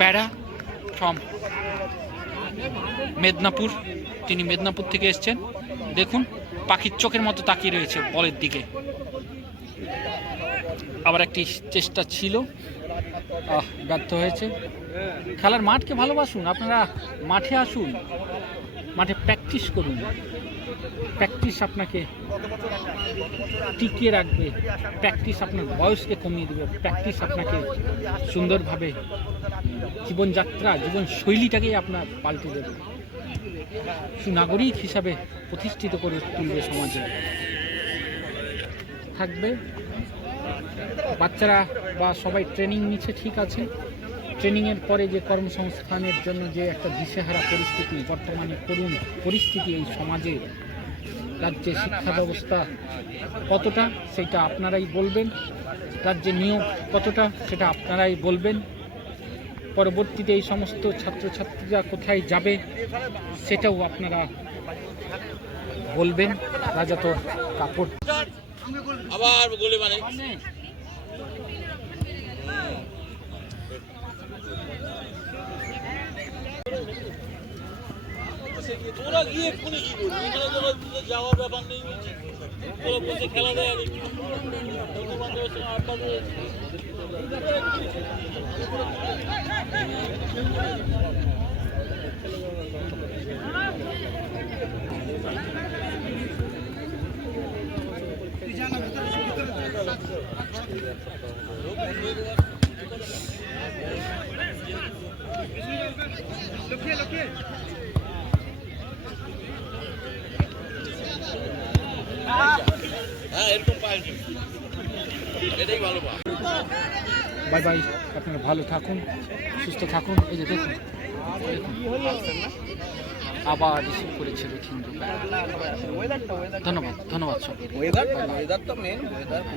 প্যারা ফ্রম মেদিনীপুর, তিনি মেদিনীপুর থেকে এসছেন। দেখুন পাখির চোখের মতো তাকিয়ে রয়েছে বলের দিকে। আবার একটি চেষ্টা ছিল, ব্যর্থ হয়েছে। খেলার মাঠকে ভালোবাসুন, আপনারা মাঠে আসুন, মাঠে প্র্যাকটিস করুন। প্র্যাকটিস আপনাকে টিকিয়ে রাখবে, প্র্যাকটিস আপনার বয়সকে কমিয়ে দেবে, প্র্যাকটিস আপনাকে সুন্দরভাবে জীবনযাত্রা জীবনশৈলীটাকেই আপনার পাল্টে দেবে, সুনাগরিক হিসাবে প্রতিষ্ঠিত করে তুলবে সমাজে। থাকবে বাচ্চারা বা সবাই ট্রেনিং নিচ্ছে, ঠিক আছে। ট্রেনিংয়ের পরে যে কর্মসংস্থানের জন্য যে একটা দিশেহারা পরিস্থিতি, বর্তমানে করুণ পরিস্থিতি এই সমাজে, রাজ্যে শিক্ষা ব্যবস্থা কতটা সেটা আপনারাই বলবেন, রাজ্যে নিয়োগ কতটা সেটা আপনারাই বলবেন। পরবর্তীতে এই সমস্ত ছাত্রছাত্রীরা কোথায় যাবে সেটাও আপনারা বলবেন। রাজা তো কাপড় আবার গোলে মানে তোরা গিয়ে এক্ষুনি কি করবি? এখানে তোরা যাওয়ার ব্যাপার নেই, তোরা বসে খেলা দেয় বন্ধু বান্ধবের সঙ্গে আড্ডা দিয়ে এরকম পাল্টি, এটাই ভালো পা। বাই বাই, আপনারা ভালো থাকুন, সুস্থ থাকুন। এই যে দেখুন আবার রিসিভ করেছিল কিন্তু। ধন্যবাদ সব। ওয়েদার তো মেন।